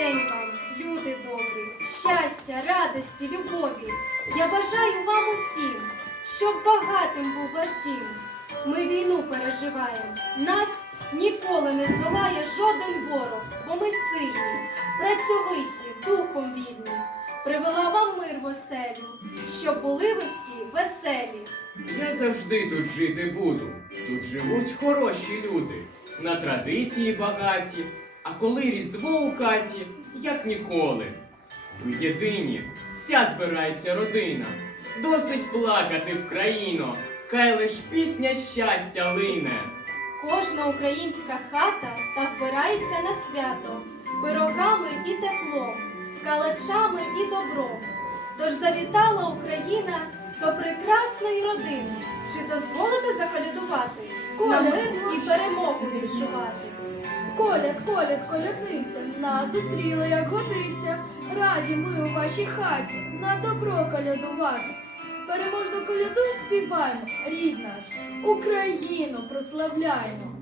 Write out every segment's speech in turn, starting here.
день вам, люди добрі, щастя, радості, любові. Я бажаю вам усім, щоб багатим був ваш дім. Ми війну переживаємо, нас ніколи не здолає жоден ворог, бо ми сильні, працьовиті, духом вільні. Привела вам мир в оселю, щоб були ви всі веселі. Я завжди тут жити буду. Тут живуть хороші люди, на традиції багаті. А коли різдво у хаті, як ніколи. Ви єдині, вся збирається родина. Досить плакати в країно, хай лиш пісня щастя лине. Кожна українська хата та вбирається на свято пирогами і теплом, калачами і добром. Тож завітала Україна до прекрасної родини. Чи дозволите заколядувати, на мир і перемогу відчувати? Коляд, коляд, колядниця, нас зустріла, як годиться. Раді ми у вашій хаті на добро колядувати. Переможну коляду співаємо, рід наш, Україну прославляємо.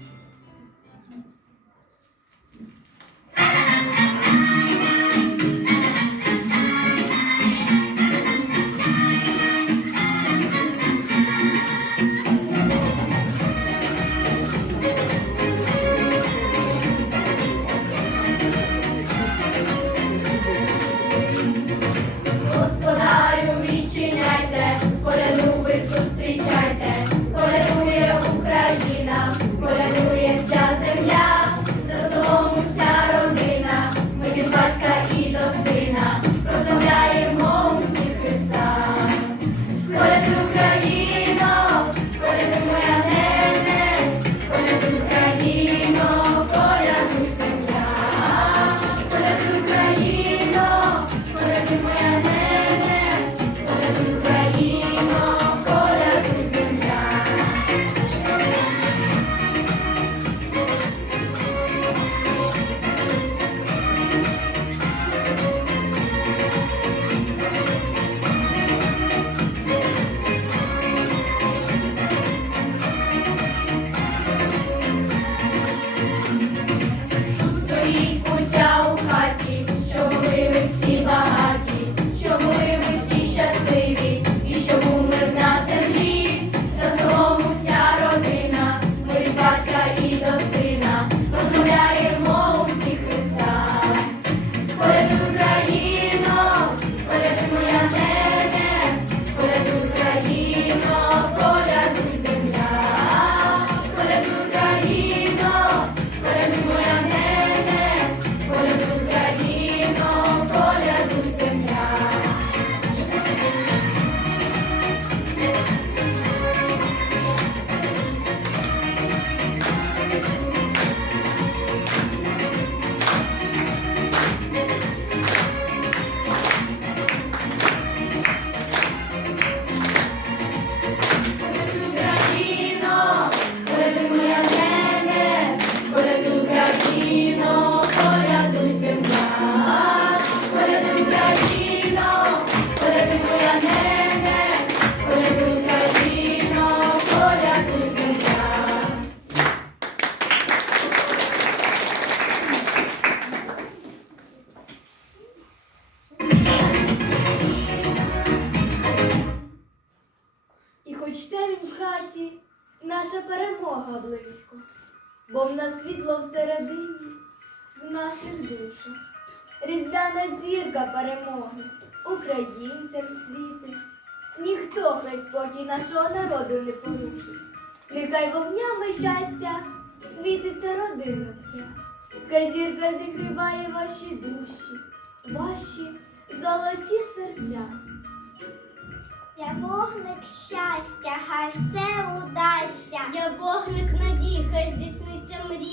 Близько, бо в нас світло всередині, в наших душах. Різдвяна зірка перемоги українцям світить. Ніхто хай спокій нашого народу не порушить. Нехай вогнями щастя світиться родина вся. Хай зірка зігріває ваші душі, ваші золоті серця. Я вогник щастя, хай все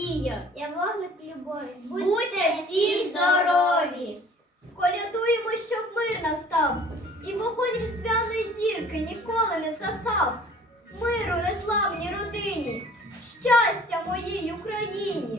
мрія. Я вогник любові. Будьте всі здорові! Колядуємо, щоб мир настав. І вогонь різдвяної зірки ніколи не згасав. Миру незламній родині, щастя моїй Україні.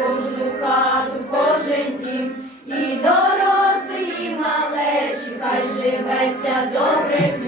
кожну хату, кожен дім, і дорослі, і малечі, хай живеться добре.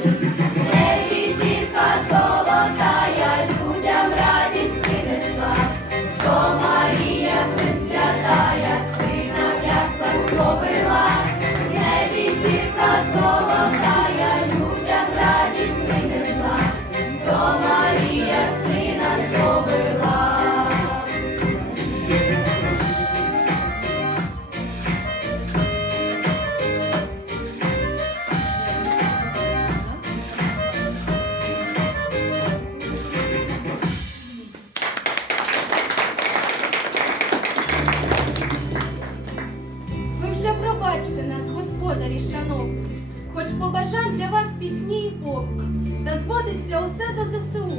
Побажань для вас пісні і повні, та зводиться усе до ЗСУ,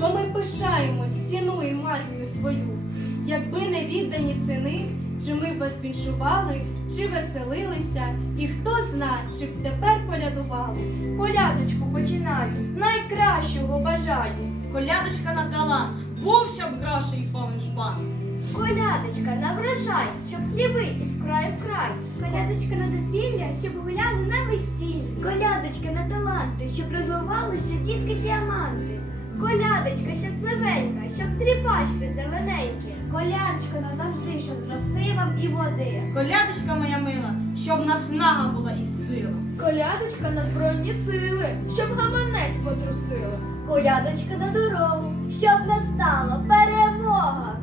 бо ми пишаємось, цінуємо армію свою. Якби не віддані сини, чи ми б вас віншували, чи веселилися, і хто зна, чи б тепер колядували. Колядочку починаю, найкращого бажаю. Колядочка на талант, був щоб грошей повен жбан. Колядочка на врожай, щоб хліби із краю в край. Колядочка на дозвілля, щоб гуляли на весіллі. Колядочка на таланти, щоб розвивалися дітки діаманти. Колядочка щасливенька, щоб три пачки зелененькі. Колядочка назавжди, щоб з роси вам і води. Колядочка моя мила, щоб наснага була і сила. Колядочка на збройні сили, щоб гаманець потрусили. Колядочка на дорогу, щоб настала перемога.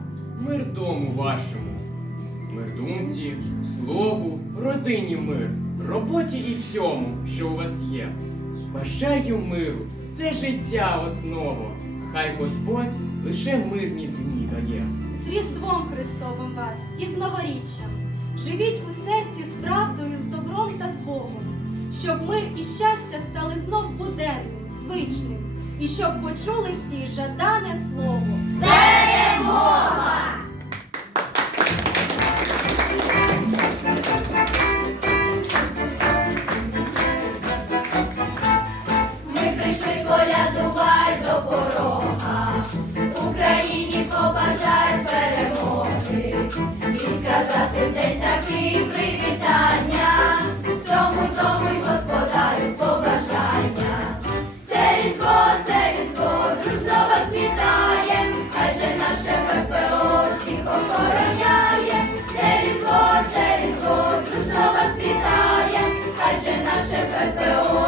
Мир дому вашому, мир думці, слову, родині мир, роботі і всьому, що у вас є. Бажаю миру, це життя основа. Хай Господь лише мирні дні дає. З Різдвом Христовим вас і з новоріччям. Живіть у серці з правдою, з добром та з Богом, щоб мир і щастя стали знов буденним, звичним, і щоб почули всі жадане слово. В день такий привітання, тому тому й господарю побажання. Це різдво, це різдво, дружно вас вітає, адже наше ВПО всіх. Це різдво, це різдво, дружно вас вітає, наше ВПО.